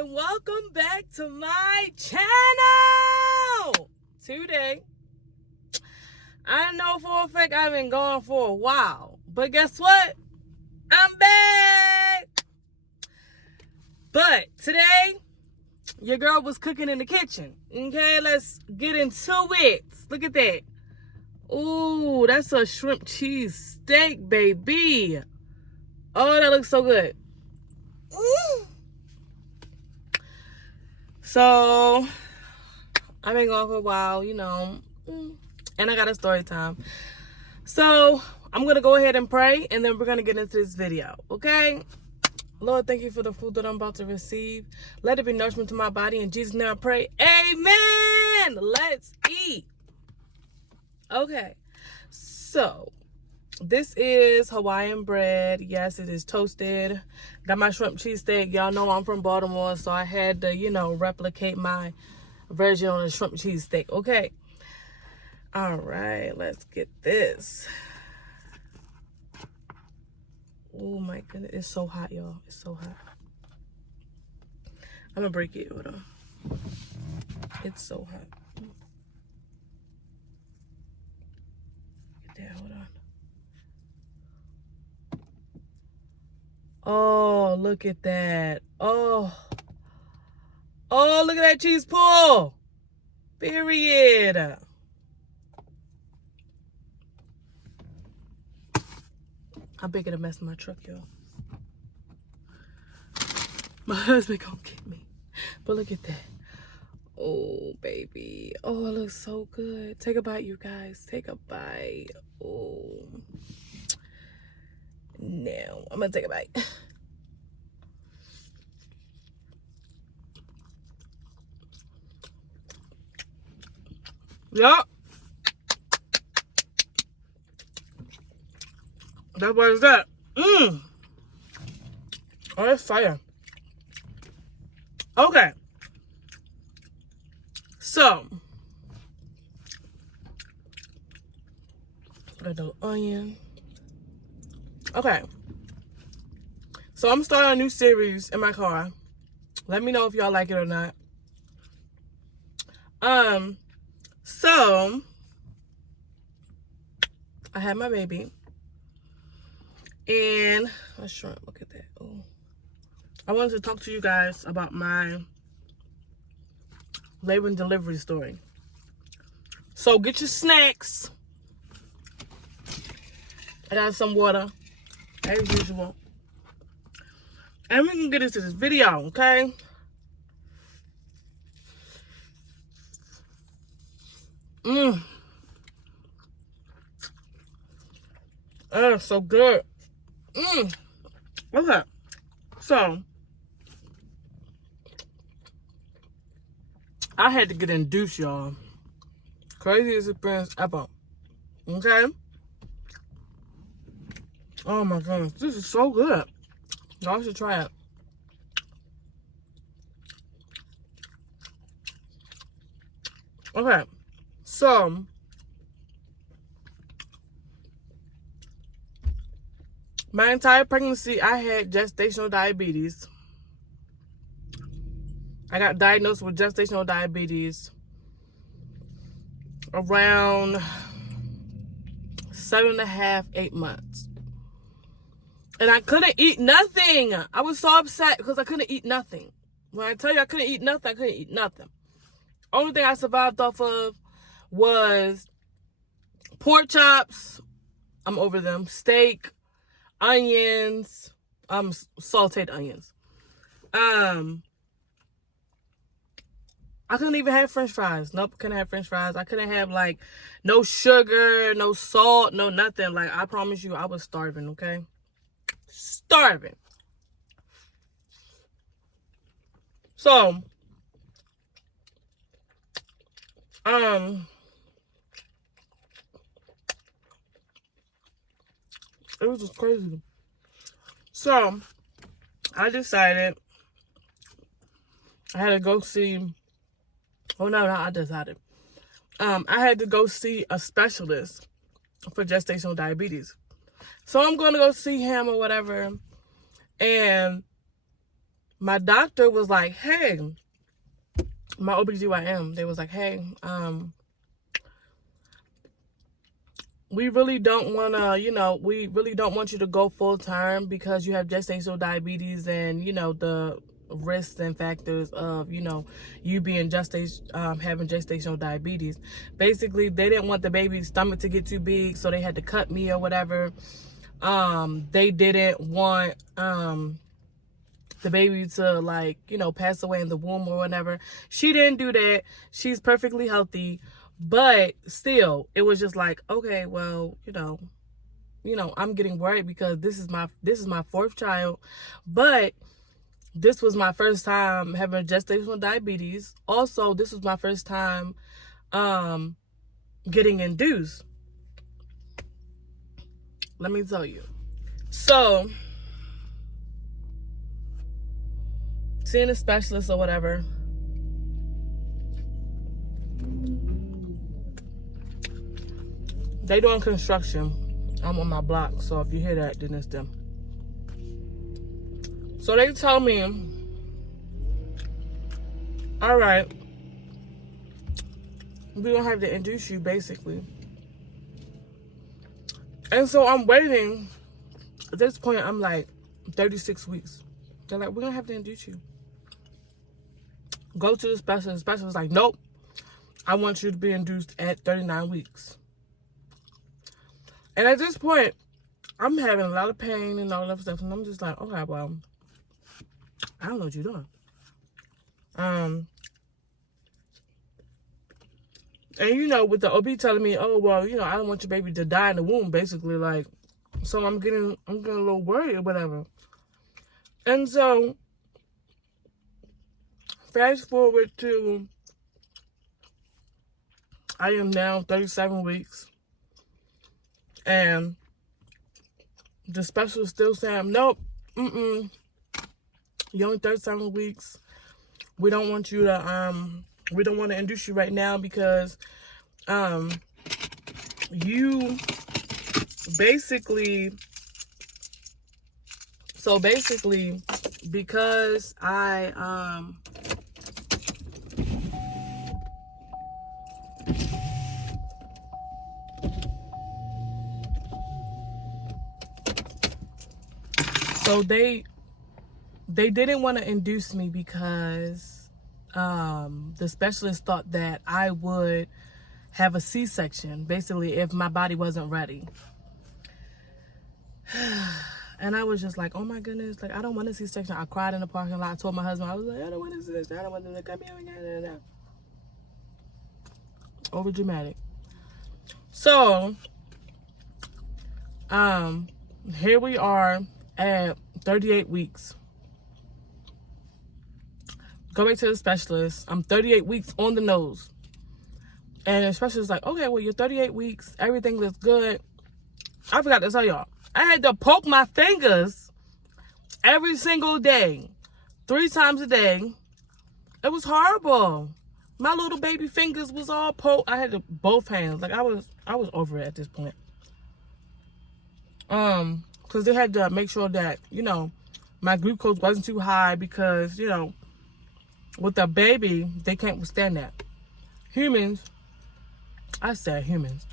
and welcome back to my channel. Today, I know for a fact I've been gone for a while, but guess what? I'm back. But today, your girl was cooking in the kitchen. Okay, let's get into it. Look at that. Ooh, that's a shrimp cheese steak, baby. Oh, that looks so good. So, I've been gone for a while, you know, and I got a story time. So, I'm going to go ahead and pray, and then we're going to get into this video, okay? Lord, thank you for the food that I'm about to receive. Let it be nourishment to my body. In Jesus' name I pray, amen. Let's eat. Okay, so this is Hawaiian bread. Yes, it is toasted. Got my shrimp cheesesteak. Y'all know I'm from Baltimore, so I had to, you know, replicate my version on a shrimp cheesesteak. Okay. All right, let's get this. Oh my goodness, it's so hot, y'all. It's so hot. I'm gonna break it. Hold on. It's so hot. Get that. Hold on. Oh, look at that. Oh, look at that cheese pull. Period. I'm making a mess in my truck, y'all. My husband gonna get me. But look at that. Oh, baby. Oh, it looks so good. Take a bite, you guys. Take a bite. Oh. Now, I'm gonna take a bite. Yup. That was that. Oh, that's fire. Okay. So, got the onion. Okay. So, I'm starting a new series in my car. Let me know if y'all like it or not. So, I had my baby. And, let's try, look at that. Oh. I wanted to talk to you guys about my labor and delivery story. So, get your snacks. I got some water, as usual. And we can get into this video, okay? Oh, so good. Okay. So, I had to get induced, y'all. Craziest experience ever. Okay? Oh my goodness. This is so good. Y'all should try it. Okay. So, my entire pregnancy, I had gestational diabetes. I got diagnosed with gestational diabetes around 7.5, 8 months. And I couldn't eat nothing. I was so upset because I couldn't eat nothing. When I tell you I couldn't eat nothing, I couldn't eat nothing. Only thing I survived off of was pork chops. I'm over them. Steak, onions, sauteed onions. I couldn't even have French fries. Nope, couldn't have French fries. I couldn't have, like, no sugar, no salt, no nothing. Like, I promise you, I was starving, okay? Starving. So, it was just crazy. So, I decided I had to go see, I decided. I had to go see a specialist for gestational diabetes. So I'm going to go see him or whatever. And my doctor was like, hey, my OBGYN, they was like, hey, we really don't want to, we really don't want you to go full term because you have gestational diabetes and, the risks and factors of, you being having gestational diabetes. Basically, they didn't want the baby's stomach to get too big, so they had to cut me or whatever. They didn't want, the baby to, like, pass away in the womb or whatever. She didn't do that. She's perfectly healthy. But still, it was just like, okay, well, I'm getting worried because this is my fourth child. But this was my first time having gestational diabetes. Also, this was my first time getting induced. Let me tell you. So, seeing a specialist or whatever, they doing construction. I'm on my block, so if you hear that, then it's them. So they tell me, all right, we don't have to induce you, basically. And so I'm waiting. At this point, I'm like 36 weeks. They're like, we're gonna have to induce you. Go to the specialist. The specialist is like, nope, I want you to be induced at 39 weeks. And at this point, I'm having a lot of pain and all that stuff. And I'm just like, okay, well, I don't know what you're doing. And with the OB telling me, oh, well, I don't want your baby to die in the womb, basically, like, so I'm getting a little worried or whatever. And so, fast forward to, I am now 37 weeks. And the specialist still saying, nope, you're only 37 weeks. We don't want you to, we don't want to induce you right now because, you basically, because so they didn't want to induce me because the specialist thought that I would have a C-section, basically, if my body wasn't ready. And I was just like, oh my goodness, like, I don't want a C-section. I cried in the parking lot. I told my husband, I was like, I don't want a C-section. I don't want them to come here. Over dramatic. So, here we are at 38 weeks. Go back to the specialist. I'm 38 weeks on the nose. And the specialist is like, okay, well, you're 38 weeks. Everything looks good. I forgot to tell y'all. I had to poke my fingers every single day. 3 times a day. It was horrible. My little baby fingers was all poked. I had to, both hands. Like, I was over it at this point. Because they had to make sure that, my glucose wasn't too high because, with a baby, they can't withstand that. Humans, I said humans,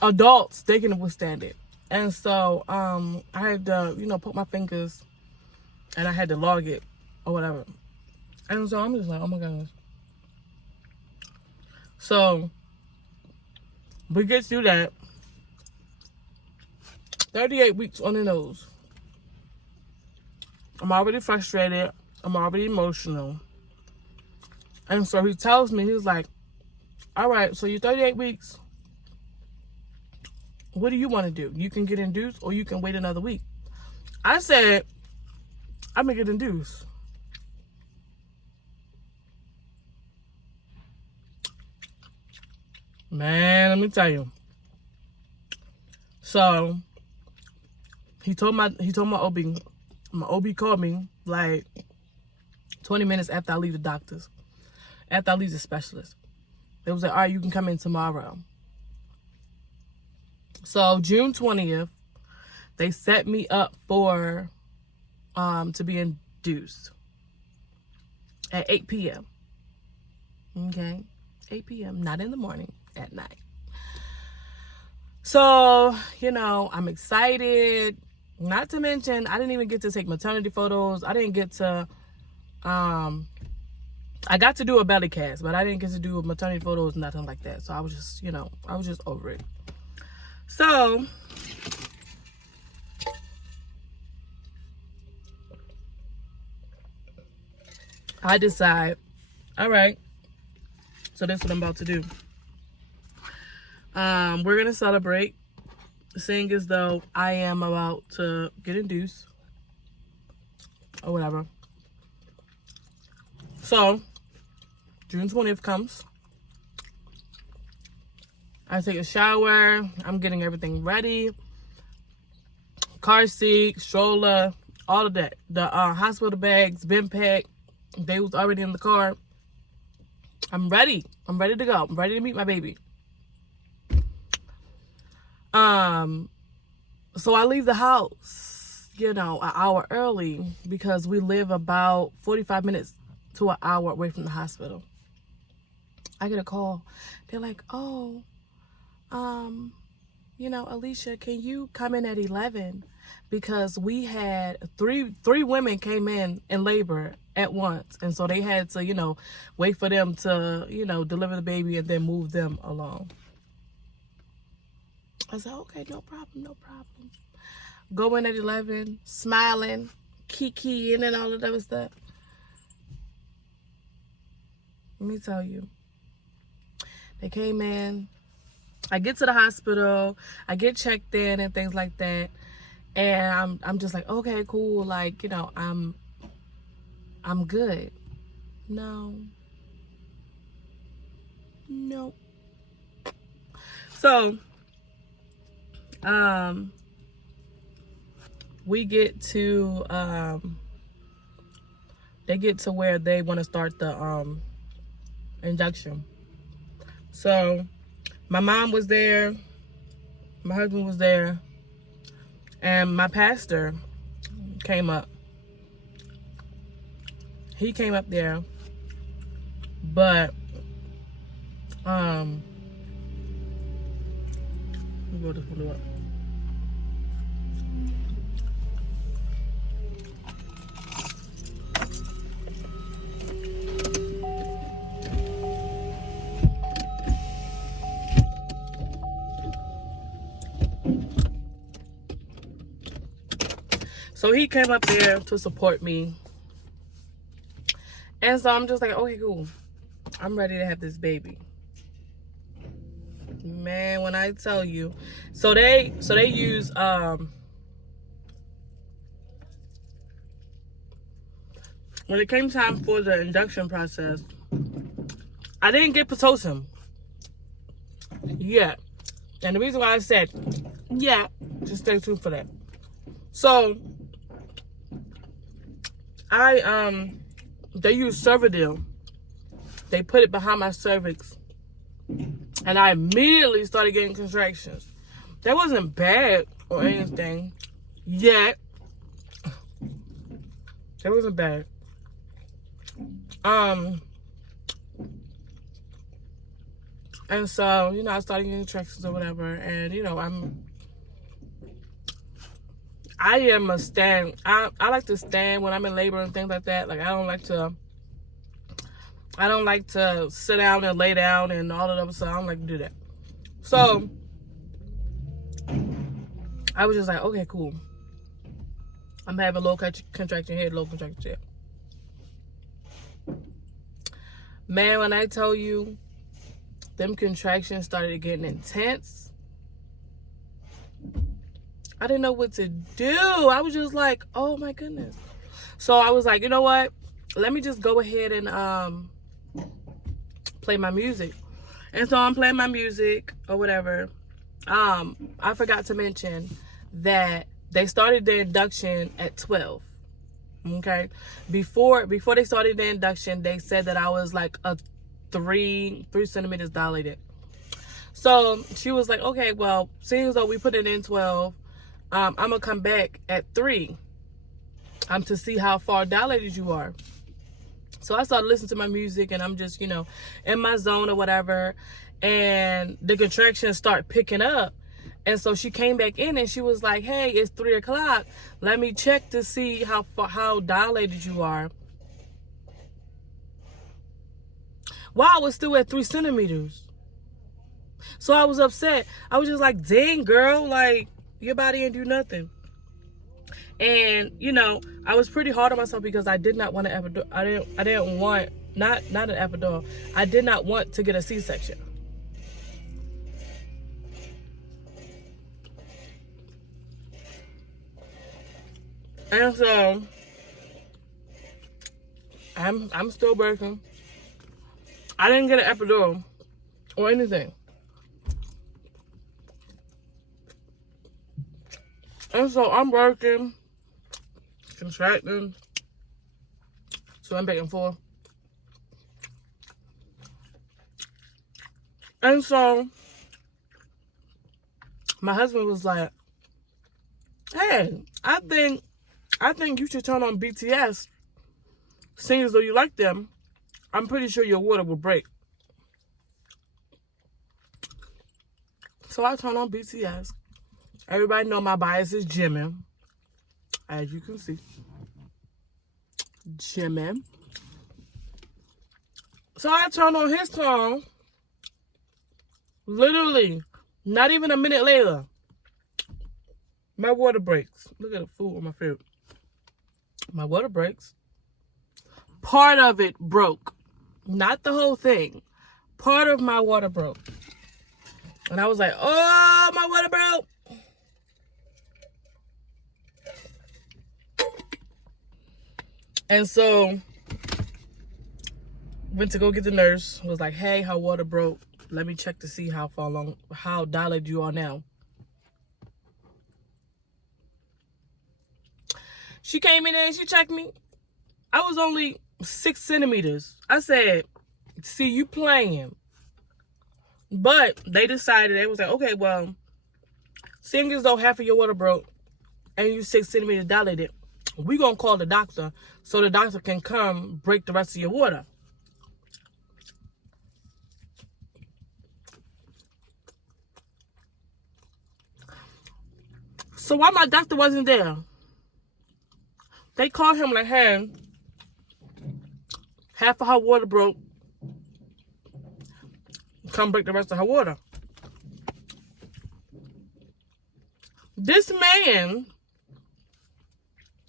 adults, they can withstand it. And so, I had to, put my fingers and I had to log it or whatever. And so I'm just like, oh my goodness. So, we get through that. 38 weeks on the nose. I'm already frustrated. I'm already emotional. And so he tells me, he's like, all right, so you're 38 weeks. What do you want to do? You can get induced or you can wait another week. I said, I'm going to get induced. Man, let me tell you. So, he told my OB. My OB called me like 20 minutes after I leave the doctors. After I leave the specialist. They was like, all right, you can come in tomorrow. So June 20th, they set me up for to be induced. at 8 p.m. Okay, 8 p.m. Not in the morning, at night. So, you know, I'm excited. Not to mention, I didn't even get to take maternity photos. I didn't get to, I got to do a belly cast, but I didn't get to do maternity photos, nothing like that. So I was just, you know, I was just over it. So, I decide, all right, so that's what I'm about to do. We're going to celebrate, seeing as though I am about to get induced or whatever. So, June 20th comes. I take a shower. I'm getting everything ready. Car seat, stroller, all of that. The hospital bags been packed. They was already in the car. I'm ready. I'm ready to go. I'm ready to meet my baby. So I leave the house, you know, an hour early because we live about 45 minutes to an hour away from the hospital. I get a call. They're like, oh, you know, Alicia, can you come in at 11? Because we had three women came in labor at once. And so they had to, you know, wait for them to, you know, deliver the baby and then move them along. I said, okay, no problem, no problem. Go in at 11, smiling, kikiing and all of that stuff. Let me tell you. They came in. I get to the hospital. I get checked in and things like that. And I'm just like, okay, cool. Like, you know, I'm good. No. So, we get to, they get to where they want to start the, induction. So, my mom was there, my husband was there, and my pastor came up. He came up there, but, let me go this one up. So he came up there to support me. And so I'm just like, okay, cool. I'm ready to have this baby. Man, when I tell you. So they use when it came time for the induction process, I didn't get Pitocin yet. And the reason why I said yeah, just stay tuned for that. So they use Cervidil. They put it behind my cervix. And I immediately started getting contractions. That wasn't bad or anything yet. That wasn't bad. And so, you know, I started getting contractions or whatever. And, you know, I am a stand. I like to stand when I'm in labor and things like that. Like, I don't like to sit down and lay down and all of that stuff. I don't like to do that. So, I was just like, okay, cool. I'm having low contraction here, low contraction here. Man, when I tell you, them contractions started getting intense. I didn't know what to do. I was just like, oh my goodness. So I was like, you know what? Let me just go ahead and play my music. And so I'm playing my music or whatever. I forgot to mention that they started the induction at 12. Okay? Before they started the induction, they said that I was like a 3 centimeters dilated. So she was like, okay, well, seeing as though we put it in 12, I'm gonna come back at 3 to see how far dilated you are. So I started listening to my music, and I'm just, in my zone or whatever. And the contractions start picking up. And so she came back in and she was like, hey, it's 3 o'clock. Let me check to see how dilated you are. While I was still at 3 centimeters. So I was upset. I was just like, dang, girl, like, your body ain't do nothing. And, I was pretty hard on myself because I did not want an epidural. I didn't want, not an epidural. I did not want to get a C-section. And so, I'm still working. I didn't get an epidural or anything. And so I'm working, contracting, so I'm back and forth. And so my husband was like, hey, I think you should turn on BTS, seeing as though you like them. I'm pretty sure your water will break. So I turned on BTS. Everybody know my bias is Jimin, as you can see. Jimin. So I turned on his song. Literally, not even a minute later, my water breaks. Look at the food on my food. My water breaks. Part of it broke. Not the whole thing. Part of my water broke. And I was like, oh, my water broke. And so, went to go get the nurse. Was like, hey, her water broke. Let me check to see how dilated you are now. She came in there and she checked me. I was only 6 centimeters. I said, see, you playing. But they decided, they was like, okay, well, seeing as though half of your water broke and you 6 centimeters dilated, we gonna call the doctor so the doctor can come break the rest of your water. So while my doctor wasn't there, they called him like, hey, half of her water broke. Come break the rest of her water. This man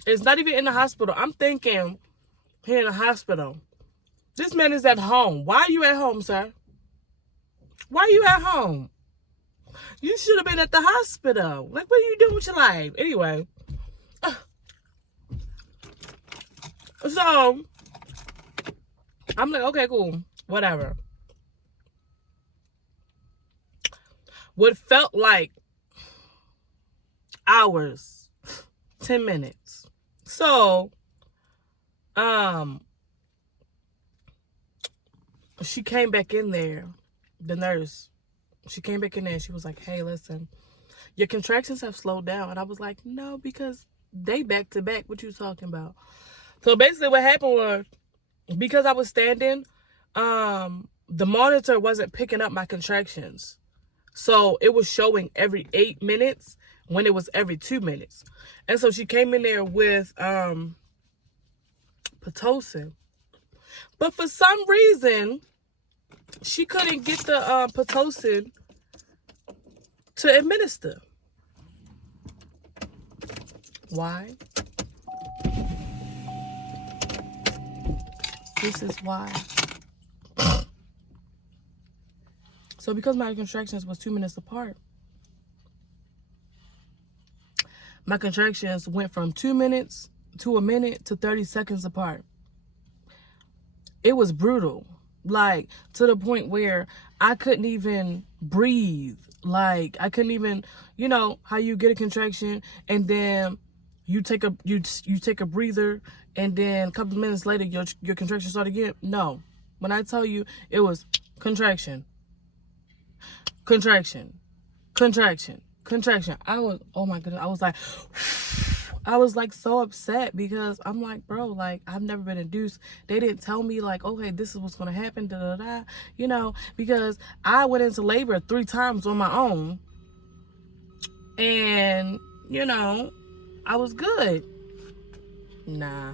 is not even in the hospital. I'm thinking he in the hospital. This man is at home. Why are you at home, sir? Why are you at home? You should have been at the hospital. Like, what are you doing with your life? Anyway. So, I'm like, okay, cool. Whatever. What felt like hours. 10 minutes. So, she came back in there. The nurse. She came back in there and she was like, hey, listen, your contractions have slowed down. And I was like, no, because they back to back. What you talking about? So basically what happened was, because I was standing, the monitor wasn't picking up my contractions. So it was showing every 8 minutes when it was every 2 minutes. And so she came in there with Pitocin. But for some reason, she couldn't get the Pitocin to administer. Why? This is why. So because my contractions was 2 minutes apart, my contractions went from 2 minutes to a minute to 30 seconds apart. It was brutal. Like, to the point where I couldn't even breathe. Like, I couldn't even, you know, how you get a contraction and then you take a breather and then a couple of minutes later your contraction start again. No. When I tell you, it was contraction. Contraction. Contraction. Contraction. I was, oh my goodness. I was like, I was like so upset because I'm like, bro, like I've never been induced. They didn't tell me like, okay, this is what's gonna happen, da da da. You know, because I went into labor 3 times on my own, and you know, I was good. Nah,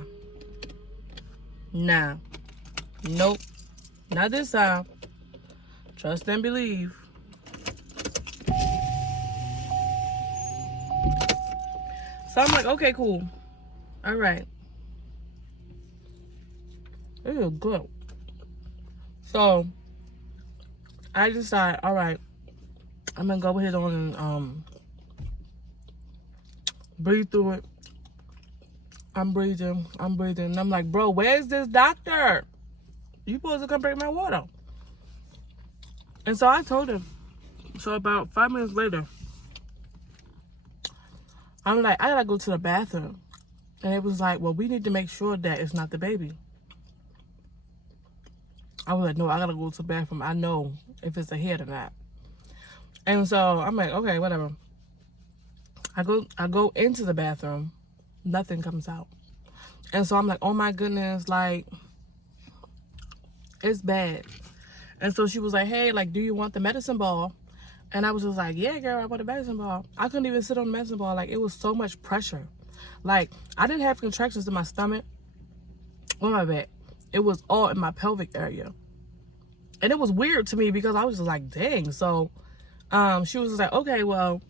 nope, not this time. Trust and believe. So I'm like, okay, cool. All right. It is good. So I decided, all right, I'm gonna go ahead on and breathe through it. I'm breathing. And I'm like, bro, where's this doctor? You supposed to come bring my water. And so I told him. So about 5 minutes later, I'm like, I gotta go to the bathroom. And it was like, well, we need to make sure that it's not the baby. I was like, no, I gotta go to the bathroom. I know if it's a head or not. And so I'm like, okay, whatever. I go into the bathroom. Nothing comes out. And so I'm like, oh my goodness, like, it's bad. And so she was like, hey, like, do you want the medicine ball? And I was just like, yeah, girl, I want a medicine ball. I couldn't even sit on the medicine ball. Like, it was so much pressure. Like, I didn't have contractions in my stomach or my back. It was all in my pelvic area. And it was weird to me because I was just like, dang. So she was just like, okay, well,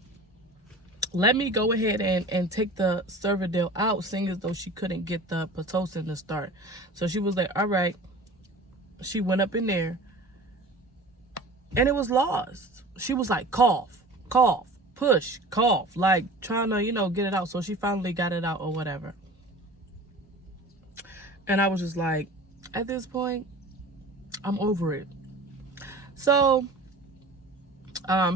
let me go ahead and take the Cervidil out, seeing as though she couldn't get the Pitocin to start. So she was like, all right. She went up in there. And it was lost. She was like, cough, push, cough, like trying to, you know, get it out. So she finally got it out or whatever. And I was just like, at this point, I'm over it. So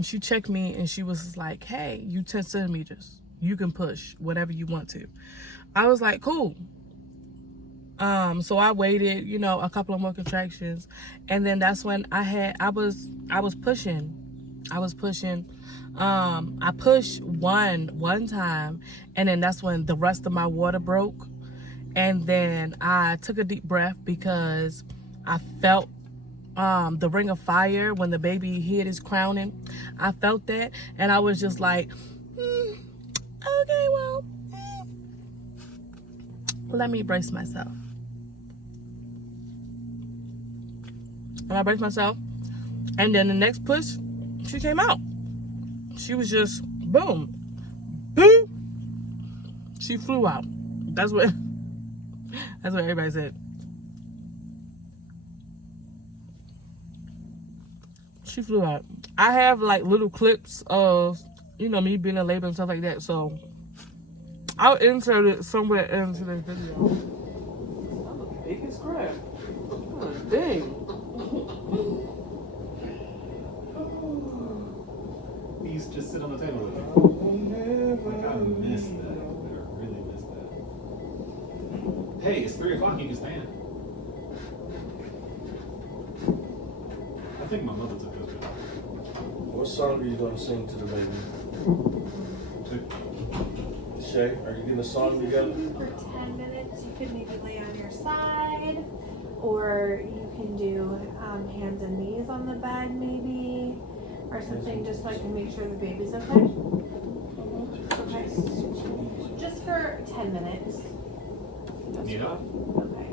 she checked me and she was like, hey, you 10 centimeters. You can push whatever you want to. I was like, cool. So I waited, you know, a couple of more contractions, and then that's when I was pushing. I pushed one time, and then that's when the rest of my water broke. And then I took a deep breath because I felt the ring of fire when the baby hit his crowning. I felt that, and I was just like, okay, well, let me brace myself. And I braced myself. And then the next push, she came out. She was just, boom. She flew out. That's what everybody said. She flew out. I have like little clips of, you know, me being in labor and stuff like that. So I'll insert it somewhere into this video. I'm the biggest crap. Oh, dang. These just sit on the table with me. Like, I missed that. I really missed that. Hey, it's 3 o'clock. You can stand. I think my mother took this job. What song are you going to sing to the baby? Shay, are you getting a song together? For 10 minutes, you could maybe lay on your side, or you can do hands and knees on the bed, maybe, or something, just so I can make sure the baby's okay. Okay. Just for 10 minutes. Need help? Okay.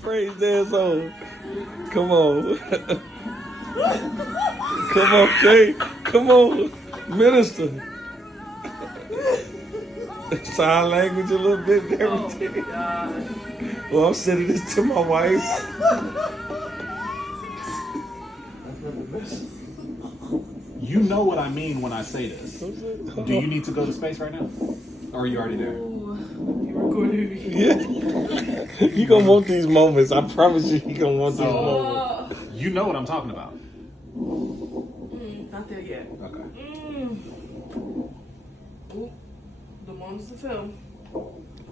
Praise dance on. Come on. Come on, Shay. Come on. Minister. Sign language a little bit and everything. God. Well, I'm sending this to my wife. You know what I mean when I say this. Do you need to go to space right now? Or are you already there? You recorded me. Yeah. You gonna want these moments. I promise you, you gonna want these moments. You know what I'm talking about. Not there yet. Okay. Ooh, the moments to film.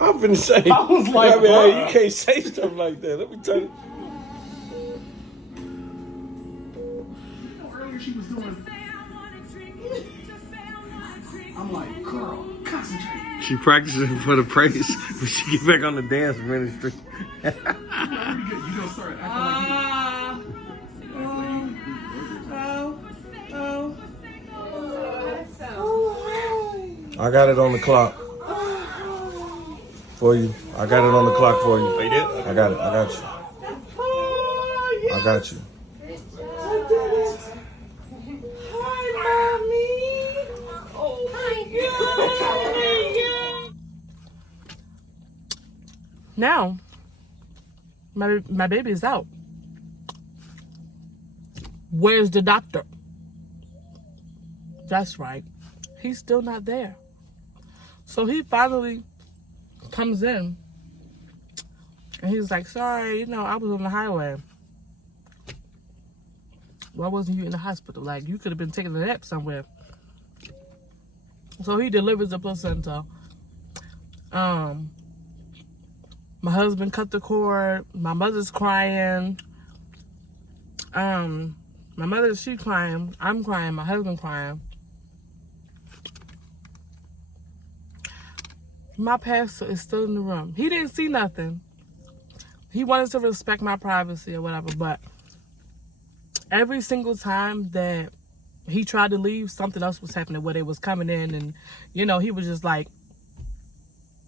I'm finna say. I was like, hey, bruh. you can't say stuff like that. Let me tell you. Earlier she was doing. I'm like, girl, concentrate. concentrate. She practicing for the praise when she get back on the dance ministry. You're pretty good. You gonna start acting I got it on the clock for you. I got it on the clock for you. you did? I got it. I got you. I got you. Now, my baby is out. Where's the doctor? That's right. He's still not there. So he finally comes in and he's like, sorry, I was on the highway. Why wasn't you in the hospital? Like, you could have been taking a nap somewhere. So he delivers the placenta. My husband cut the cord. My mother's crying. My mother, she crying. I'm crying. My husband crying. My pastor is still in the room. He didn't see nothing. He wanted to respect my privacy or whatever, but every single time that he tried to leave, something else was happening where they was coming in, and he was just like,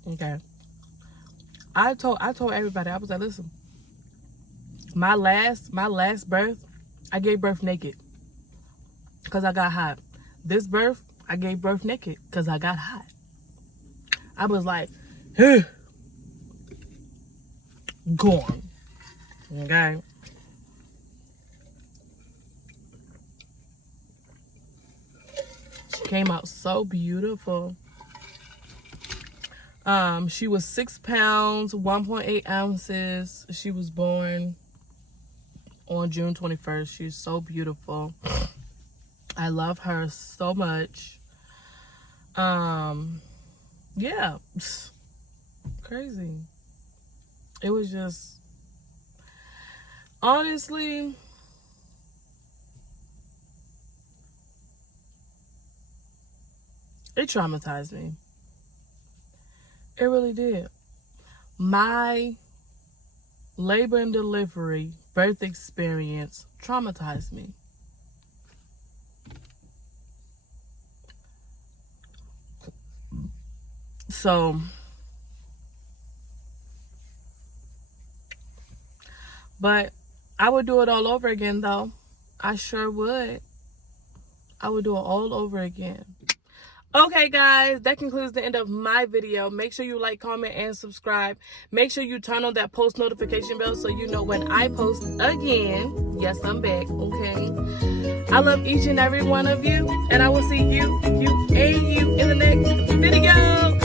okay. I told everybody, I was like, listen, my last birth, I gave birth naked because I got hot. This birth, I gave birth naked because I got hot. I was like, gone. Okay. She came out so beautiful. She was 6 pounds, 1.8 ounces. She was born on June 21st. She's so beautiful. I love her so much. Yeah, crazy. It was just, honestly, it traumatized me. It really did. My labor and delivery birth experience traumatized me. So, but I would do it all over again, though. I sure would. I would do it all over again. Okay, guys, that concludes the end of my video. Make sure you like, comment, and subscribe. Make sure you turn on that post notification bell so you know when I post again. Yes, I'm back, okay? I love each and every one of you, and I will see you in the next video.